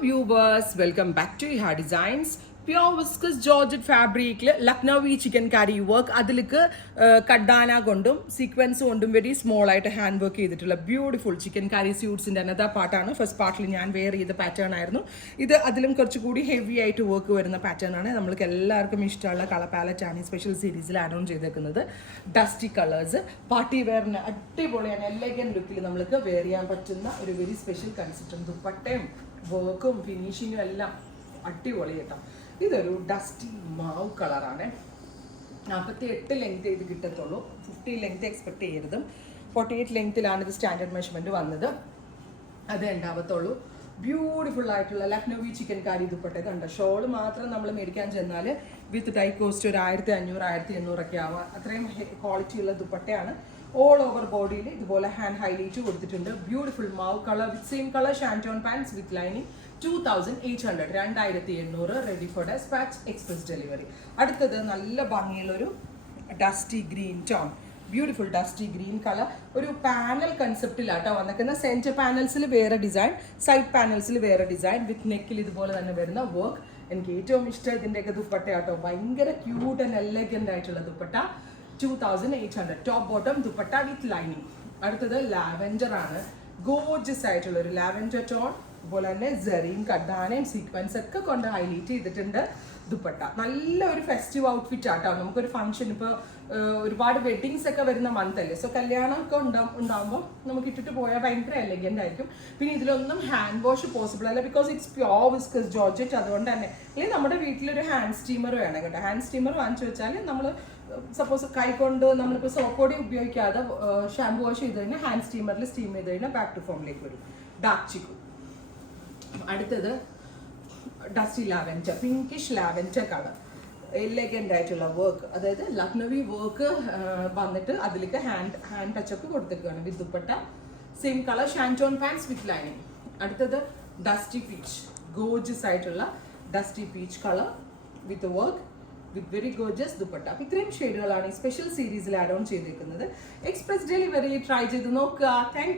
Viewers, welcome back to Iha Designs. Pure viscous Georgette fabric, Lucknowi chicken curry work. അതിലേക്ക് കഡാന കൊണ്ടും sequence കൊണ്ടും very small ആയിട്ട് hand work ചെയ്തിട്ടുള്ള beautiful chicken കറി സ്യൂട്ട്സിൻ്റെ another പാർട്ടാണ്. First പാർട്ടിൽ ഞാൻ വെയർ ചെയ്ത പാറ്റേൺ ആയിരുന്നു ഇത്. അതിലും കുറച്ചുകൂടി ഹെവി ആയിട്ട് വർക്ക് വരുന്ന പാറ്റേൺ ആണ്. നമ്മൾക്ക് എല്ലാവർക്കും ഇഷ്ടമുള്ള കളർ പാലറ്റ് ആണ് ഈ സ്പെഷ്യൽ സീരീസിൽ ആഡ് ഓൺ ചെയ്തേക്കുന്നത്. ഡസ്റ്റി കളേഴ്സ് പാർട്ടി വെയറിന് അടിപൊളിയാണ്. എലഗൻ ലുക്കിൽ നമ്മൾക്ക് വെയർ ചെയ്യാൻ പറ്റുന്ന ഒരു വെരി സ്പെഷ്യൽ കൺസെപ്റ്റും ദുപ്പട്ടയും വർക്കും ഫിനിഷിങ്ങും എല്ലാം അടിപൊളി കേട്ടോ. ഇതൊരു ഡസ്റ്റി മാവ് കളറാണ്. 48 ലെങ്ത് ഇത് കിട്ടത്തുള്ളൂ, 50 ലെങ്ത് എക്സ്പെക്ട് ചെയ്യരുതും. 48 ലെങ്ത്തിലാണ് ഇത് സ്റ്റാൻഡേർഡ് മെഷർമെൻറ്റ് വന്നത്, അതേ ഉണ്ടാവത്തുള്ളൂ. ബ്യൂട്ടിഫുൾ ആയിട്ടുള്ള ലക്നൗവി ചിക്കൻ കാരി ദുപ്പട്ട കണ്ട ഷോള് മാത്രം നമ്മൾ മേടിക്കാൻ ചെന്നാൽ വിത്ത് ടൈ കോസ്റ്റ് ഒരു 1500 1800 ഒക്കെ ആവാം. അത്രയും ക്വാളിറ്റി ഉള്ള ദുപ്പട്ടയാണ്. ഓൾ ഓവർ ബോഡിയിൽ ഇതുപോലെ ഹാൻഡ് ഹൈലൈറ്റ് കൊടുത്തിട്ടുണ്ട്. Beautiful mauve colour with same colour ഷാൻറ്റോൺ pants with lining. 2800 2800 ready for despatch express delivery. അടുത്തത് നല്ല ഭംഗിയുള്ളൊരു dusty green tone, beautiful dusty green colour. ഒരു പാനൽ കൺസെപ്റ്റിലാട്ടോ വന്നിരിക്കുന്ന. സെൻറ്റർ പാനൽസിൽ വേറെ ഡിസൈൻ, സൈഡ് പാനൽസിൽ വേറെ ഡിസൈൻ വിത്ത് നെക്കിൽ ഇതുപോലെ തന്നെ വരുന്ന വർക്ക്. എനിക്ക് ഏറ്റവും ഇഷ്ടം ഇതിൻ്റെയൊക്കെ ദുപ്പട്ട കേട്ടോ. ഭയങ്കര ക്യൂട്ട് ആൻഡ് എലഗൻ്റ് ആയിട്ടുള്ള ദുപ്പട്ട. 2800 ടോപ്പ് ബോട്ടം ദുപ്പട്ട വിത്ത് ലൈനിങ്. അടുത്തത് ലാവെൻഡർ ആണ്. ഗോർജസ് ആയിട്ടുള്ള ഒരു ലാവെൻഡർ ടോൺ. അതുപോലെ തന്നെ സെറിയും കഡാനയും സീക്വൻസ് ഒക്കെ കൊണ്ട് ഹൈലൈറ്റ് ചെയ്തിട്ടുണ്ട് ദുപ്പട്ട. നല്ല ഒരു ഫെസ്റ്റീവ് ഔട്ട്ഫിറ്റ് ആട്ടോ. നമുക്കൊരു ഫംഗ്ഷൻ ഇപ്പോൾ ഒരുപാട് വെഡിങ്സ് ഒക്കെ വരുന്ന മന്ത് അല്ലേ, സോ കല്യാണമൊക്കെ ഉണ്ടാകുമ്പോൾ നമുക്ക് ഇട്ടിട്ട് പോയാൽ ഭയങ്കര എലഗൻ്റ് ആയിരിക്കും. പിന്നെ ഇതിലൊന്നും ഹാൻഡ് വാഷ് പോസിബിൾ അല്ല, because it's pure viscous georgette. അതുകൊണ്ട് തന്നെ അല്ലെങ്കിൽ നമ്മുടെ വീട്ടിലൊരു ഹാൻഡ് സ്റ്റീമർ വേണം കേട്ടോ. ഹാൻഡ് സ്റ്റീമർ വാങ്ങിച്ചു വെച്ചാൽ നമ്മൾ സപ്പോസ് കൈകൊണ്ട് നമ്മളിപ്പോൾ സോപ്പൊടി ഉപയോഗിക്കാതെ ഷാമ്പു വാഷ് ചെയ്ത് കഴിഞ്ഞാൽ ഹാൻഡ് സ്റ്റീമറിൽ സ്റ്റീം ചെയ്ത് കഴിഞ്ഞാൽ ബാക്ക് ടു ഫോമിലേക്ക് വരും. ഡാർക്ക് ചിക്കു. അടുത്തത് dusty lavender, pinkish lavender colour. Elegant ആയിട്ടുള്ള വർക്ക്, അതായത് ലക്നവി വർക്ക് വന്നിട്ട് അതിലേക്ക് ഹാൻഡ് ടച്ചപ്പ് കൊടുത്തിരിക്കുകയാണ് with dupatta. Same colour ഷാൻറ്റോൺ pants with lining. അടുത്തത് ഡസ്റ്റി പീച്ച്, ഗോർജസ് ആയിട്ടുള്ള dusty peach colour with work with very gorgeous dupatta. അപ്പം ഇത്രയും ഷെയ്ഡുകളാണ് ഈ സ്പെഷ്യൽ സീരീസിൽ ആഡ് ഓൺ ചെയ്തിരിക്കുന്നത്. എക്സ്പ്രസ് ഡെലിവറി ട്രൈ ചെയ്ത് നോക്കുക. Thank U.